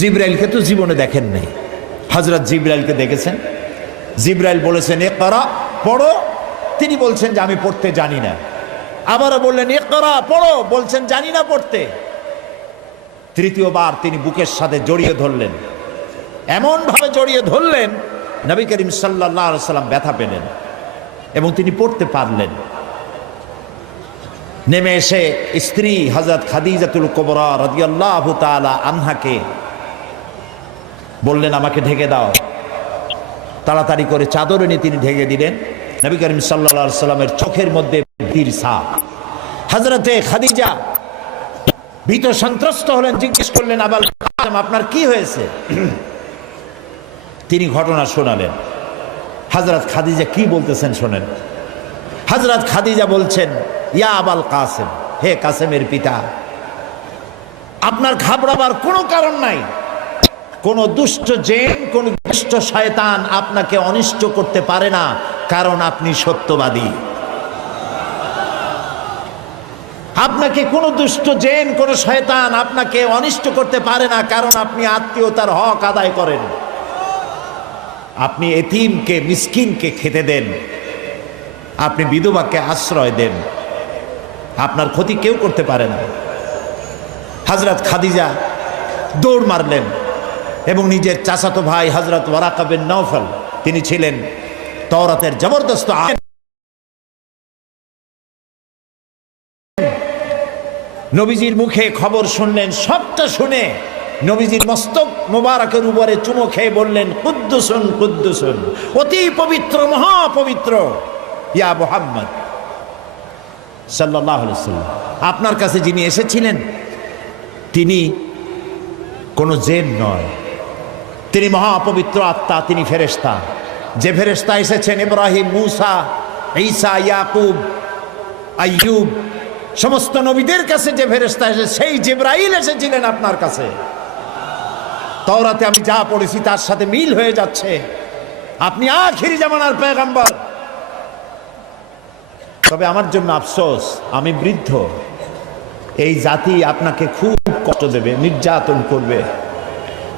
জিবরাইলকে তো জীবনে দেখেন নাই, হযরত জিবরাইলকে দেখেছেন। জিবরাইল বলেছেন ইকরা, পড়ো। তিনি বলছেন যে আমি পড়তে জানি না। আবারও বললেন ইকরা, পড়ো, বলছেন জানি না পড়তে। তৃতীয়বার তিনি বুকের সাথে জড়িয়ে ধরলেন, এমন ভাবে জড়িয়ে ধরলেন নবী করিম সাল্লাল্লাহু আলাইহি সাল্লাম ব্যথা পেলেন এবং তিনি পড়তে পারলেন। নেমে এসে স্ত্রী হযরত খাদিজাতুল কুবরা রাদিয়াল্লাহু তাআলা আনহাকে বললেন আমাকে ঢেকে দাও। তাড়াতাড়ি করে চাদর এনে তিনি ঢেকে দিলেন। নবী করিম সাল্লাল্লাহু আলাইহি সাল্লামের চোখের মধ্যে ভীতির ছাপ। হযরতে খাদিজা ভীত সন্ত্রস্ত হলেন, জিজ্ঞেস করলেন আবাল কাসেম আপনার কি হয়েছে? তিনি ঘটনা শোনালেন। হযরত খাদিজা কি বলতেছেন শোনেন। হযরত খাদিজা বলছেন ইয়া আবাল কাসেম, হে কাসেমের পিতা, আপনার ঘাবড়াবার কোনো কারণ নাই। কোন দুষ্ট জিন, কোন দুষ্ট শয়তান আপনাকে অনিষ্ট করতে পারে না, কারণ আপনি সত্যবাদী। আপনাকে কোন দুষ্ট জিন, কোন শয়তান আপনাকে অনিষ্ট করতে পারে না, কারণ আপনি আত্মীয়তার হক আদায় করেন। আপনি এতিমকে, মিসকিনকে খেতে দেন, আপনি বিধবাকে আশ্রয় দেন, আপনার ক্ষতি কেউ করতে পারে না। হযরত খাদিজা দৌড় মারলেন এবং নিজের চাচাতো ভাই হযরত ওয়ারাকা বিন নওফল, তিনি ছিলেন তাওরাতের জবরদস্ত আলেম, নবীজির মুখে খবর শুনলেন। সবটা শুনে নবীজির মস্তক মোবারকের উপরে চুমো খেয়ে বললেন কুদ্দুসুন কুদ্দুসুন, অতি পবিত্র, মহাপবিত্র ইয়া মুহাম্মদ সাল্লাল্লাহু আলাইহি ওয়াসাল্লাম, আপনার কাছে যিনি এসেছিলেন তিনি কোনো জিন নয়, তিনি মহাপবিত্র আত্মা, তিনি ফেরেশতা। যে ফেরেশতা এসেছেন ইব্রাহিম, মূসা, ঈসা, ইয়াকুব, আইয়ুব, সমস্ত নবীদের কাছে যে ফেরেশতা এসেছে, সেই জিবরাইল এসেছিলেন আপনার কাছে। তাওরাতে আমি যা পড়েছি তার সাথে মিল হয়ে যাচ্ছে, আপনি আখিরি জামানার পয়গম্বর। তবে আমার জন্য আফসোস, আমি বৃদ্ধ, এই জাতি আপনাকে খুব কষ্ট দেবে, নির্যাতন করবে।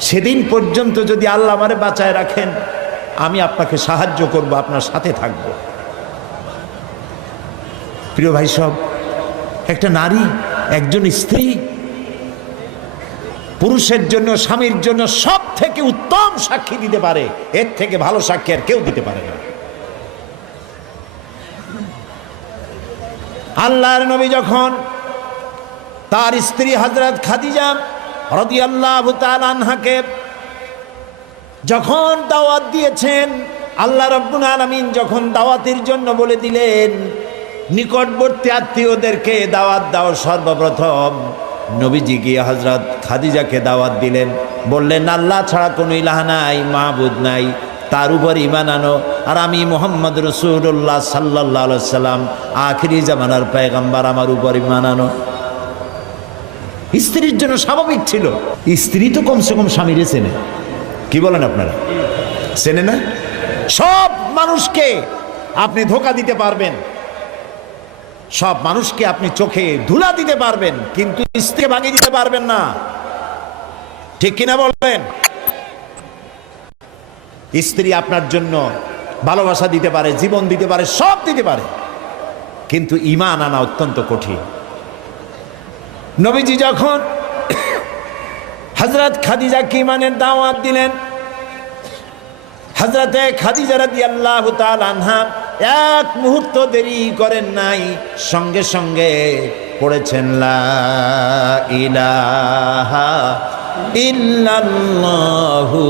সেদিন পর্যন্ত যদি আল্লাহ আমারে বাঁচায় রাখেন, আমি আপনাকে সাহায্য করব, আপনার সাথে থাকব। প্রিয় ভাই সব, একটা নারী, একজন স্ত্রী পুরুষের জন্য, স্বামীর জন্য সব থেকে উত্তম সাক্ষী দিতে পারে, এর থেকে ভালো সাক্ষী আর কেউ দিতে পারে না। আল্লাহর নবী যখন তার স্ত্রী হযরত খাদিজা রাদিয়াল্লাহু তাআলা আনহাকে যখন দাওয়াত দিয়েছেন, আল্লাহ রাব্বুল আলামিন যখন দাওয়াতের জন্য বলে দিলেন নিকটবর্তী আত্মীয়দেরকে দাওয়াত দাও, সর্বপ্রথম নবীজি গিয়ে হযরত খাদিজাকে দাওয়াত দিলেন, বললেন আল্লাহ ছাড়া কোনো ইলাহ নাই, মাবুদ নাই, তার উপর ঈমান আনো, আর আমি মুহাম্মদ রাসূলুল্লাহ সাল্লাল্লাহু আলাইহি ওয়াসাল্লাম আখিরি জামানার পয়গম্বর, আমার উপর ঈমান আনো। স্ত্রীর জন্য স্বাভাবিক ছিল। স্ত্রী তো কমসে কম স্বামীরে চেনে, কি বলেন আপনারা? চেনে না? সব মানুষকে আপনি ধোঁকা দিতে পারবেন, সব মানুষকে আপনি চোখে ধুলা দিতে পারবেন, কিন্তু স্ত্রীকে ভাঙিয়ে দিতে পারবেন না। ঠিক কিনা বলবেন? স্ত্রী আপনার জন্য ভালোবাসা দিতে পারে, জীবন দিতে পারে, সব দিতে পারে, কিন্তু ঈমান আনা অত্যন্ত কঠিন। নবীজি যখন হযরত খাদিজাকে ঈমানের দাওয়াত দিলেন, হযরতে খাদিজা রাদিয়াল্লাহু তাআলা আনহা এক মুহূর্ত দেরি করেন নাই, সঙ্গে সঙ্গে পড়েছেন লা ইলাহা ইল্লাল্লাহু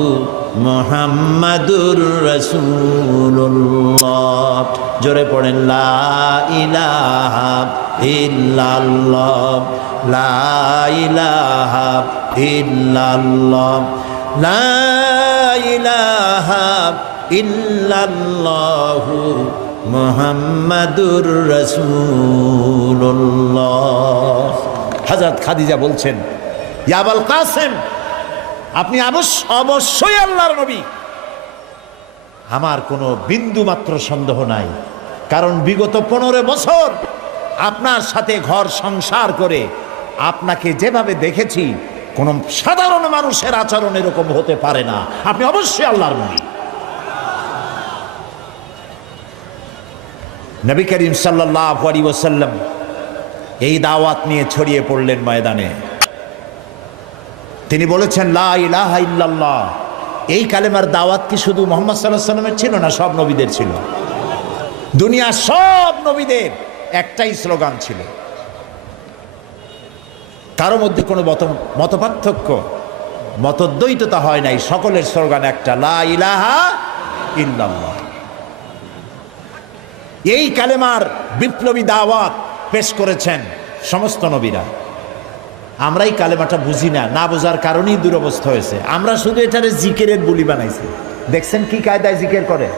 মুহাম্মাদুর রাসূলুল্লাহ। জোরে পড়েন লা ইলাহা ইল্লাল্লাহ, লা ইলাহা ইল্লাল্লাহ, লা ইলাহা ইল্লাল্লাহু মুহাম্মাদুর রাসূলুল্লাহ। হযরত খাদিজা বলছেন ইয়া আবাল কাসেম, আপনি অবশ্যই আল্লাহর নবী। আমার কোনো বিন্দু মাত্র সন্দেহ নাই, কারণ বিগত 15 বছর আপনার সাথে ঘর সংসার করে আপনাকে যেভাবে দেখেছি, কোন সাধারণ মানুষের আচরণ এরকম হতে পারে না। আপনি অবশ্যই আল্লাহর নবী। নবী করিম সাল্লাল্লাহু আলাইহি ওয়াসাল্লাম এই দাওয়াত নিয়ে ছড়িয়ে পড়লেন ময়দানে। তিনি বলেছেন লা ইলাহা ইল্লাল্লাহ। এই কালেমার দাওয়াত কি শুধু মুহাম্মদ সাল্লাল্লাহু আলাইহি ওয়াসাল্লামের ছিল না, সব নবীদের ছিল। দুনিয়ার সব নবীদের একটাই স্লোগান ছিল, কারো মধ্যে কোনো মতপার্থক্য মতদ্বৈততা হয় নাই, সকলের স্লোগান একটা, লা ইলাহা ইল্লাল্লাহ। এই কালেমার বিপ্লবী দাওয়াত পেশ করেছেন সমস্ত নবীরা। আমরা এই কালেমাটা বুঝি না, না বোঝার কারণেই দুরবস্থা হয়েছে। আমরা শুধু এটারে জিকিরের বুলি বানাইছি। দেখছেন কি কায়দায় জিকির করে।